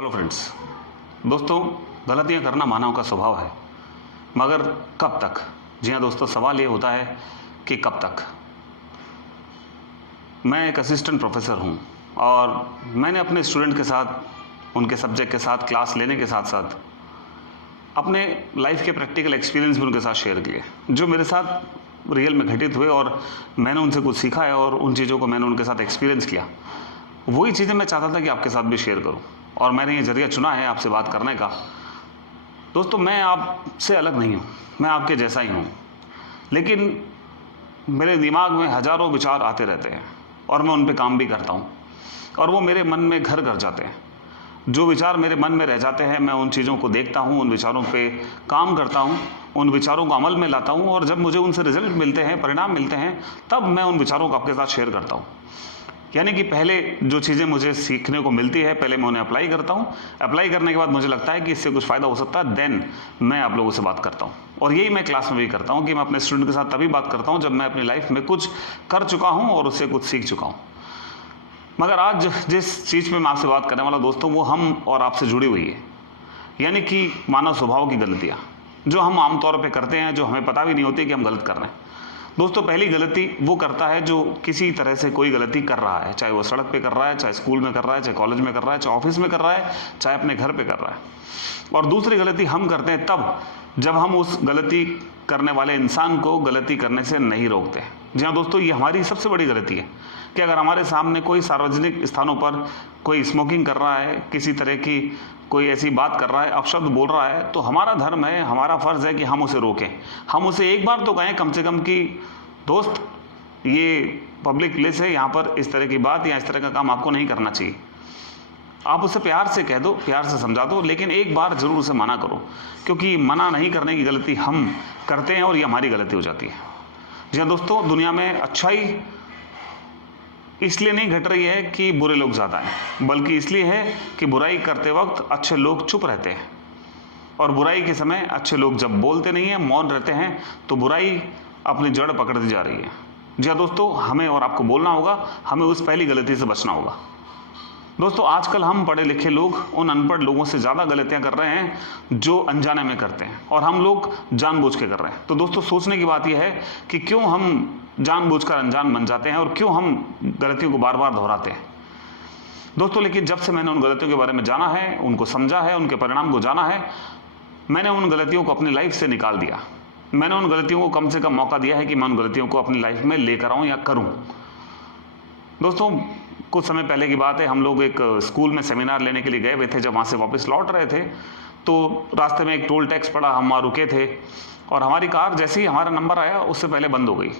Hello friends. दोस्तों, गलतियां करना मानव का स्वभाव है, मगर कब तक? जी हाँ दोस्तों, सवाल ये होता है कि कब तक। मैं एक असिस्टेंट प्रोफेसर हूँ और मैंने अपने स्टूडेंट के साथ, उनके सब्जेक्ट के साथ क्लास लेने के साथ साथ अपने लाइफ के प्रैक्टिकल एक्सपीरियंस भी उनके साथ शेयर किए, जो मेरे साथ रियल में घटित हुए और मैंने उनसे कुछ सीखा है और उन चीज़ों को मैंने उनके साथ एक्सपीरियंस किया। वही चीज़ें मैं चाहता था कि आपके साथ भी शेयर करूं और मैंने ये जरिया चुना है आपसे बात करने का। दोस्तों, मैं आपसे अलग नहीं हूं, मैं आपके जैसा ही हूं, लेकिन मेरे दिमाग में हज़ारों विचार आते रहते हैं और मैं उन पे काम भी करता हूं और वो मेरे मन में घर कर जाते हैं। जो विचार मेरे मन में रह जाते हैं, मैं उन चीज़ों को देखता हूं, उन विचारों पे काम करता हूं, उन विचारों को अमल में लाता हूं और जब मुझे उनसे रिजल्ट मिलते हैं, परिणाम मिलते हैं, तब मैं उन विचारों को आपके साथ शेयर करता हूं। यानी कि पहले जो चीज़ें मुझे सीखने को मिलती है, पहले मैं उन्हें अप्लाई करता हूँ। अप्लाई करने के बाद मुझे लगता है कि इससे कुछ फ़ायदा हो सकता है, देन मैं आप लोगों से बात करता हूँ। और यही मैं क्लास में भी करता हूँ कि मैं अपने स्टूडेंट के साथ तभी बात करता हूँ जब मैं अपनी लाइफ में कुछ कर चुका हूँ और उससे कुछ सीख चुका हूँ। मगर आज जिस चीज़ में मैं आपसे बात करने वाला दोस्तों, वो हम और आपसे जुड़ी हुई है, यानी कि मानव स्वभाव की गलतियाँ जो हम आमतौर पर करते हैं, जो हमें पता भी नहीं होती कि हम गलत कर रहे हैं। दोस्तों, पहली गलती वो करता है जो किसी तरह से कोई गलती कर रहा है, चाहे वो सड़क पे कर रहा है, चाहे स्कूल में कर रहा है, चाहे कॉलेज में कर रहा है, चाहे ऑफिस में कर रहा है, चाहे अपने घर पे कर रहा है। और दूसरी गलती हम करते हैं तब जब हम उस गलती करने वाले इंसान को गलती करने से नहीं रोकते। जी हाँ दोस्तों, ये हमारी सबसे बड़ी गलती है कि अगर हमारे सामने कोई सार्वजनिक स्थानों पर कोई स्मोकिंग कर रहा है, किसी तरह की कोई ऐसी बात कर रहा है, अपशब्द बोल रहा है, तो हमारा धर्म है, हमारा फ़र्ज़ है कि हम उसे रोकें। हम उसे एक बार तो कहें कम से कम कि दोस्त, ये पब्लिक प्लेस है, यहाँ पर इस तरह की बात या इस तरह का काम आपको नहीं करना चाहिए। आप उसे प्यार से कह दो, प्यार से समझा दो, लेकिन एक बार ज़रूर उसे मना करो, क्योंकि मना नहीं करने की गलती हम करते हैं और ये हमारी गलती हो जाती है। जी हाँ दोस्तों, दुनिया में अच्छाई इसलिए नहीं घट रही है कि बुरे लोग ज़्यादा हैं, बल्कि इसलिए है कि बुराई करते वक्त अच्छे लोग चुप रहते हैं और बुराई के समय अच्छे लोग जब बोलते नहीं हैं, मौन रहते हैं, तो बुराई अपनी जड़ पकड़ती जा रही है। जी हाँ दोस्तों, हमें और आपको बोलना होगा, हमें उस पहली गलती से बचना होगा। दोस्तों, आजकल हम पढ़े लिखे लोग उन अनपढ़ लोगों से ज़्यादा गलतियां कर रहे हैं जो अनजाने में करते हैं, और हम लोग जानबूझ के कर रहे हैं। तो दोस्तों, सोचने की बात यह है कि क्यों हम जानबूझकर अनजान बन जाते हैं और क्यों हम गलतियों को बार बार दोहराते हैं। दोस्तों, लेकिन जब से मैंने उन गलतियों के बारे में जाना है, उनको समझा है, उनके परिणाम को जाना है, मैंने उन गलतियों को अपनी लाइफ से निकाल दिया। मैंने उन गलतियों को कम से कम मौका दिया है कि मैं उन गलतियों को अपनी लाइफ में लेकर आऊँ या करूँ। दोस्तों, कुछ समय पहले की बात है, हम लोग एक स्कूल में सेमिनार लेने के लिए गए हुए थे। जब वहाँ से वापस लौट रहे थे तो रास्ते में एक टोल टैक्स पड़ा, हम वहाँ रुके थे और हमारी कार जैसे ही हमारा नंबर आया उससे पहले बंद हो गई।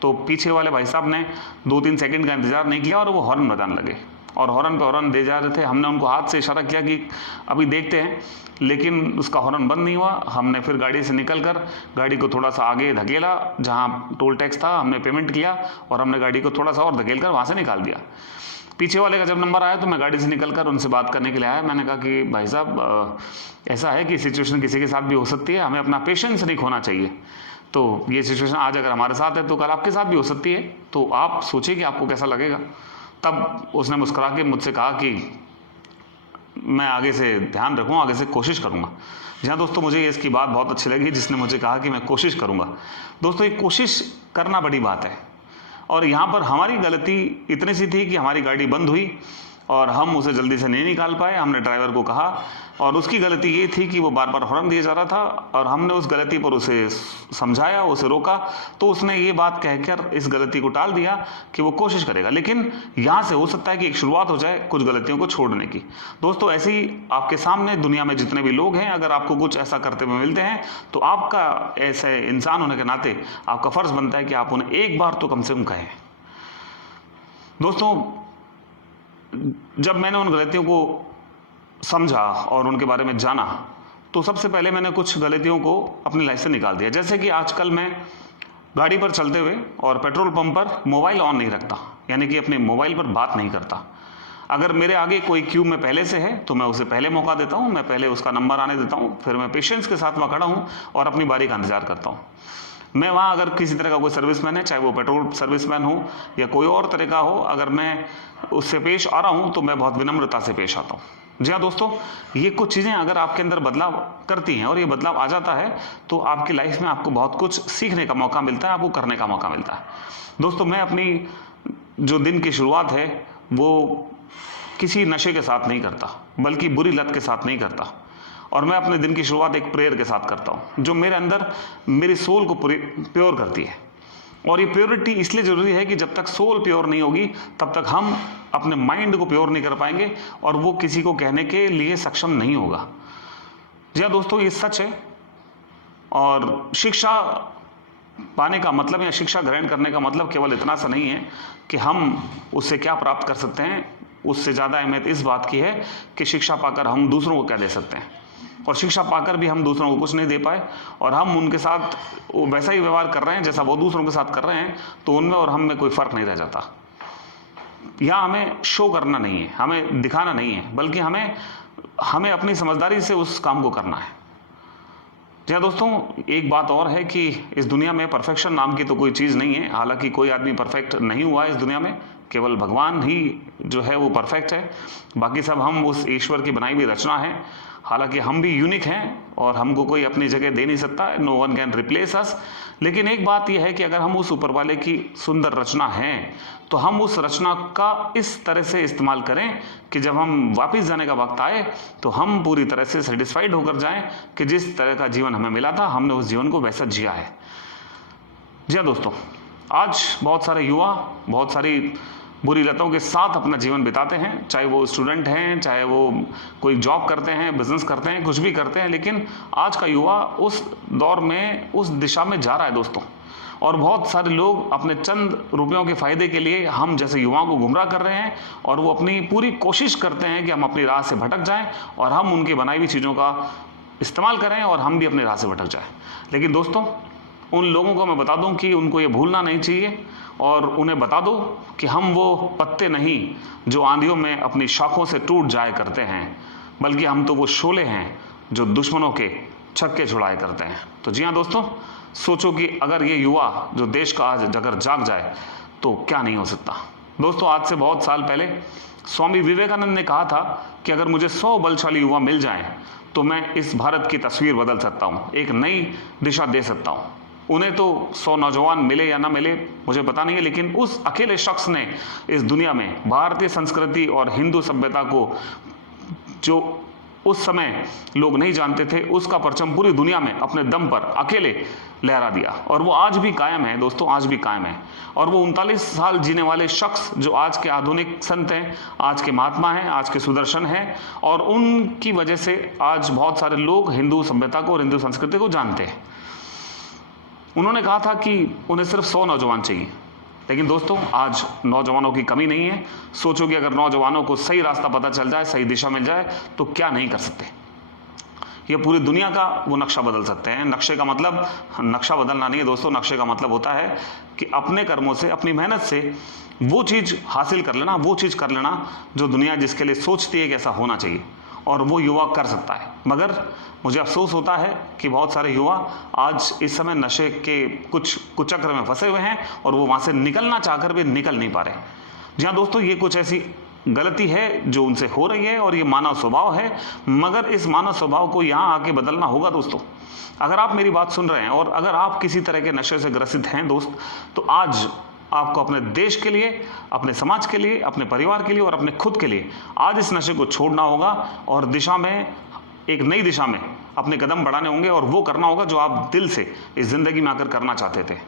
तो पीछे वाले भाई साहब ने 2-3 सेकंड का इंतज़ार नहीं किया और वो हॉर्न बजाने लगे और हॉर्न पे हॉर्न दे जा रहे थे। हमने उनको हाथ से इशारा किया कि अभी देखते हैं, लेकिन उसका हॉर्न बंद नहीं हुआ। हमने फिर गाड़ी से निकलकर गाड़ी को थोड़ा सा आगे धकेला, जहाँ टोल टैक्स था, हमने पेमेंट किया और हमने गाड़ी को थोड़ा सा और धकेल कर वहाँ से निकाल दिया। पीछे वाले का जब नंबर आया तो मैं गाड़ी से निकलकर उनसे बात करने के लिए आया। मैंने कहा कि भाई साहब, ऐसा है कि सिचुएशन किसी के साथ भी हो सकती है, हमें अपना पेशेंस नहीं खोना चाहिए। तो ये सिचुएशन आज अगर हमारे साथ है तो कल आपके साथ भी हो सकती है, तो आप सोचिए कि आपको कैसा लगेगा। तब उसने मुस्कुरा के मुझसे कहा कि मैं आगे से ध्यान रखूँगा, आगे से कोशिश करूँगा। जी हाँ दोस्तों, मुझे इसकी बात बहुत अच्छी लगी जिसने मुझे कहा कि मैं कोशिश करूँगा। दोस्तों, ये कोशिश करना बड़ी बात है और यहाँ पर हमारी गलती इतनी सी थी कि हमारी गाड़ी बंद हुई और हम उसे जल्दी से नहीं निकाल पाए। हमने ड्राइवर को कहा और उसकी गलती ये थी कि वो बार बार हॉर्न दिए जा रहा था और हमने उस गलती पर उसे समझाया, उसे रोका, तो उसने ये बात कहकर इस गलती को टाल दिया कि वो कोशिश करेगा। लेकिन यहाँ से हो सकता है कि एक शुरुआत हो जाए कुछ गलतियों को छोड़ने की। दोस्तों, ऐसे ही आपके सामने दुनिया में जितने भी लोग हैं, अगर आपको कुछ ऐसा करते हुए मिलते हैं तो आपका ऐसे इंसान होने के नाते आपका फ़र्ज़ बनता है कि आप उन्हें एक बार तो कम से कम कहें। दोस्तों, जब मैंने उन गलतियों को समझा और उनके बारे में जाना तो सबसे पहले मैंने कुछ गलतियों को अपनी लाइफ से निकाल दिया। जैसे कि आजकल मैं गाड़ी पर चलते हुए और पेट्रोल पंप पर मोबाइल ऑन नहीं रखता, यानी कि अपने मोबाइल पर बात नहीं करता। अगर मेरे आगे कोई क्यू में पहले से है तो मैं उसे पहले मौका देता हूँ, मैं पहले उसका नंबर आने देता हूँ, फिर मैं पेशेंस के साथ वहाँ खड़ा हूँ और अपनी बारी का इंतजार करता हूँ। मैं वहाँ अगर किसी तरह का कोई सर्विसमैन है, चाहे वो पेट्रोल सर्विसमैन हो या कोई और तरह का हो, अगर मैं उससे पेश आ रहा हूँ तो मैं बहुत विनम्रता से पेश आता हूँ। जी हाँ दोस्तों, ये कुछ चीज़ें अगर आपके अंदर बदलाव करती हैं और ये बदलाव आ जाता है तो आपकी लाइफ में आपको बहुत कुछ सीखने का मौका मिलता है, आपको करने का मौका मिलता है। दोस्तों, मैं अपनी जो दिन की शुरुआत है वो किसी नशे के साथ नहीं करता, बल्कि बुरी लत के साथ नहीं करता। और मैं अपने दिन की शुरुआत एक प्रेयर के साथ करता हूँ, जो मेरे अंदर मेरी सोल को प्योर करती है। और ये प्योरिटी इसलिए ज़रूरी है कि जब तक सोल प्योर नहीं होगी तब तक हम अपने माइंड को प्योर नहीं कर पाएंगे और वो किसी को कहने के लिए सक्षम नहीं होगा। जी हाँ दोस्तों, ये सच है। और शिक्षा पाने का मतलब या शिक्षा ग्रहण करने का मतलब केवल इतना सा नहीं है कि हम उससे क्या प्राप्त कर सकते हैं। उससे ज़्यादा अहमियत इस बात की है कि शिक्षा पाकर हम दूसरों को क्या दे सकते हैं। और शिक्षा पाकर भी हम दूसरों को कुछ नहीं दे पाए और हम उनके साथ वैसा ही व्यवहार कर रहे हैं जैसा वो दूसरों के साथ कर रहे हैं, तो उनमें और हम में कोई फ़र्क नहीं रह जाता। यहाँ हमें शो करना नहीं है, हमें दिखाना नहीं है, बल्कि हमें अपनी समझदारी से उस काम को करना है। जी हाँ दोस्तों, एक बात और है कि इस दुनिया में परफेक्शन नाम की तो कोई चीज़ नहीं है। हालांकि कोई आदमी परफेक्ट नहीं हुआ है इस दुनिया में, केवल भगवान ही जो है वो परफेक्ट है। बाकी सब हम उस ईश्वर की बनाई हुई रचना है। हालांकि हम भी यूनिक हैं और हमको कोई अपनी जगह दे नहीं सकता, नो वन कैन रिप्लेस अस। लेकिन एक बात यह है कि अगर हम उस ऊपर वाले की सुंदर रचना हैं तो हम उस रचना का इस तरह से इस्तेमाल करें कि जब हम वापस जाने का वक्त आए तो हम पूरी तरह से सेटिस्फाइड होकर जाएं कि जिस तरह का जीवन हमें मिला था हमने उस जीवन को वैसा जिया है। जी हाँ दोस्तों, आज बहुत सारे युवा बहुत सारी बुरी लतों के साथ अपना जीवन बिताते हैं, चाहे वो स्टूडेंट हैं, चाहे वो कोई जॉब करते हैं, बिजनेस करते हैं, कुछ भी करते हैं। लेकिन आज का युवा उस दौर में उस दिशा में जा रहा है दोस्तों। और बहुत सारे लोग अपने चंद रुपयों के फायदे के लिए हम जैसे युवाओं को गुमराह कर रहे हैं और वो अपनी पूरी कोशिश करते हैं कि हम अपनी राह से भटक जाएं और हम उनकी बनाई हुई चीज़ों का इस्तेमाल करें और हम भी अपनी राह से भटक जाएं। लेकिन दोस्तों, उन लोगों को मैं बता दूं कि उनको ये भूलना नहीं चाहिए और उन्हें बता दो कि हम वो पत्ते नहीं जो आंधियों में अपनी शाखों से टूट जाया करते हैं, बल्कि हम तो वो शोले हैं जो दुश्मनों के छक्के छुड़ाया करते हैं। तो जी हाँ दोस्तों, सोचो कि अगर ये युवा जो देश का आज अगर जाग जाए तो क्या नहीं हो सकता। दोस्तों, आज से बहुत साल पहले स्वामी विवेकानंद ने कहा था कि अगर मुझे 100 बलशाली युवा मिल जाएं तो मैं इस भारत की तस्वीर बदल सकता हूँ, एक नई दिशा दे सकता हूँ। उन्हें तो 100 नौजवान मिले या ना मिले मुझे पता नहीं है, लेकिन उस अकेले शख्स ने इस दुनिया में भारतीय संस्कृति और हिंदू सभ्यता को, जो उस समय लोग नहीं जानते थे, उसका परचम पूरी दुनिया में अपने दम पर अकेले लहरा दिया। और वो आज भी कायम है दोस्तों, आज भी कायम है। और वो 39 साल जीने वाले शख्स जो आज के आधुनिक संत हैं, आज के महात्मा हैं, आज के सुदर्शन हैं, और उनकी वजह से आज बहुत सारे लोग हिंदू सभ्यता को और हिंदू संस्कृति को जानते हैं। उन्होंने कहा था कि उन्हें सिर्फ 100 नौजवान चाहिए। लेकिन दोस्तों, आज नौजवानों की कमी नहीं है। सोचो कि अगर नौजवानों को सही रास्ता पता चल जाए, सही दिशा मिल जाए, तो क्या नहीं कर सकते। ये पूरी दुनिया का वो नक्शा बदल सकते हैं। नक्शे का मतलब नक्शा बदलना नहीं है दोस्तों, नक्शे का मतलब होता है कि अपने कर्मों से, अपनी मेहनत से वो चीज़ हासिल कर लेना, वो चीज़ कर लेना जो दुनिया जिसके लिए सोचती है कि ऐसा होना चाहिए, और वो युवा कर सकता है। मगर मुझे अफसोस होता है कि बहुत सारे युवा आज इस समय नशे के कुछ कुचक्र में फंसे हुए हैं और वो वहाँ से निकलना चाहकर भी निकल नहीं पा रहे। जी हाँ दोस्तों, ये कुछ ऐसी गलती है जो उनसे हो रही है और ये मानव स्वभाव है। मगर इस मानव स्वभाव को यहाँ आके बदलना होगा दोस्तों। अगर आप मेरी बात सुन रहे हैं और अगर आप किसी तरह के नशे से ग्रसित हैं दोस्त, तो आज आपको अपने देश के लिए, अपने समाज के लिए, अपने परिवार के लिए और अपने खुद के लिए आज इस नशे को छोड़ना होगा और दिशा में, एक नई दिशा में अपने कदम बढ़ाने होंगे। और वो करना होगा जो आप दिल से इस ज़िंदगी में आकर करना चाहते थे।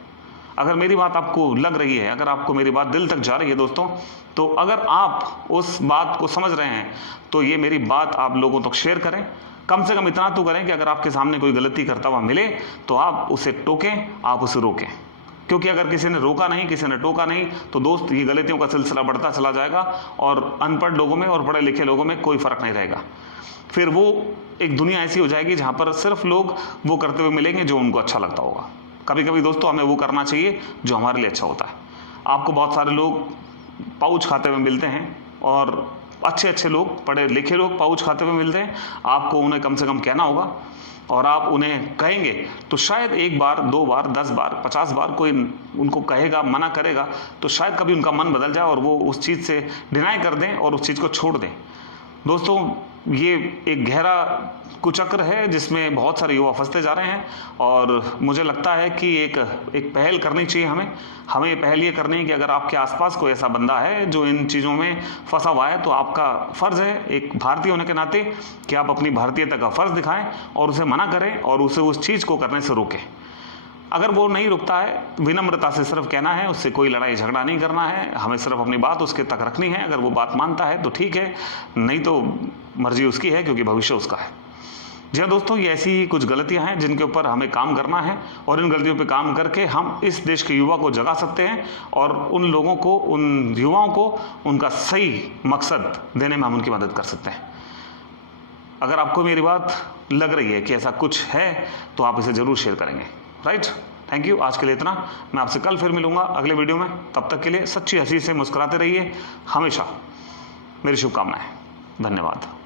अगर मेरी बात आपको लग रही है, अगर आपको मेरी बात दिल तक जा रही है दोस्तों, तो अगर आप उस बात को समझ रहे हैं तो ये मेरी बात आप लोगों तक शेयर करें। कम से कम इतना तो करें कि अगर आपके सामने कोई गलती करता हुआ मिले तो आप उसे टोकें, आप उसे रोकें। क्योंकि अगर किसी ने रोका नहीं, किसी ने टोका नहीं, तो दोस्त ये गलतियों का सिलसिला बढ़ता चला जाएगा और अनपढ़ लोगों में और पढ़े लिखे लोगों में कोई फ़र्क नहीं रहेगा। फिर वो एक दुनिया ऐसी हो जाएगी जहाँ पर सिर्फ लोग वो करते हुए मिलेंगे जो उनको अच्छा लगता होगा। कभी कभी दोस्तों हमें वो करना चाहिए जो हमारे लिए अच्छा होता है। आपको बहुत सारे लोग पाउच खाते हुए मिलते हैं और अच्छे अच्छे लोग, पढ़े लिखे लोग पाउच खाते हुए मिलते हैं। आपको उन्हें कम से कम कहना होगा, और आप उन्हें कहेंगे तो शायद 1 बार, 2 बार, 10 बार, 50 बार कोई उनको कहेगा, मना करेगा, तो शायद कभी उनका मन बदल जाए और वो उस चीज़ से डिनाई कर दें और उस चीज़ को छोड़ दें। दोस्तों, ये एक गहरा कुचक्र है जिसमें बहुत सारे युवा फंसते जा रहे हैं और मुझे लगता है कि एक पहल करनी चाहिए हमें पहल ये करनी है कि अगर आपके आसपास कोई ऐसा बंदा है जो इन चीज़ों में फंसा हुआ है, तो आपका फ़र्ज़ है एक भारतीय होने के नाते कि आप अपनी भारतीयता का फ़र्ज़ दिखाएं और उसे मना करें और उसे उस चीज़ को करने से रोकें। अगर वो नहीं रुकता है, विनम्रता से सिर्फ कहना है, उससे कोई लड़ाई झगड़ा नहीं करना है, हमें सिर्फ अपनी बात उसके तक रखनी है। अगर वो बात मानता है तो ठीक है, नहीं तो मर्जी उसकी है, क्योंकि भविष्य उसका है। जी हाँ दोस्तों, ये ऐसी ही कुछ गलतियां हैं जिनके ऊपर हमें काम करना है और इन गलतियों पे काम करके हम इस देश के युवा को जगा सकते हैं और उन लोगों को, उन युवाओं को उनका सही मकसद देने में हम उनकी मदद कर सकते हैं। अगर आपको मेरी बात लग रही है कि ऐसा कुछ है तो आप इसे ज़रूर शेयर करेंगे। Right, thank you. आज के लिए इतना। मैं आपसे कल फिर मिलूंगा अगले वीडियो में। तब तक के लिए सच्ची हंसी से मुस्कुराते रहिए हमेशा। मेरी शुभकामनाएं। धन्यवाद।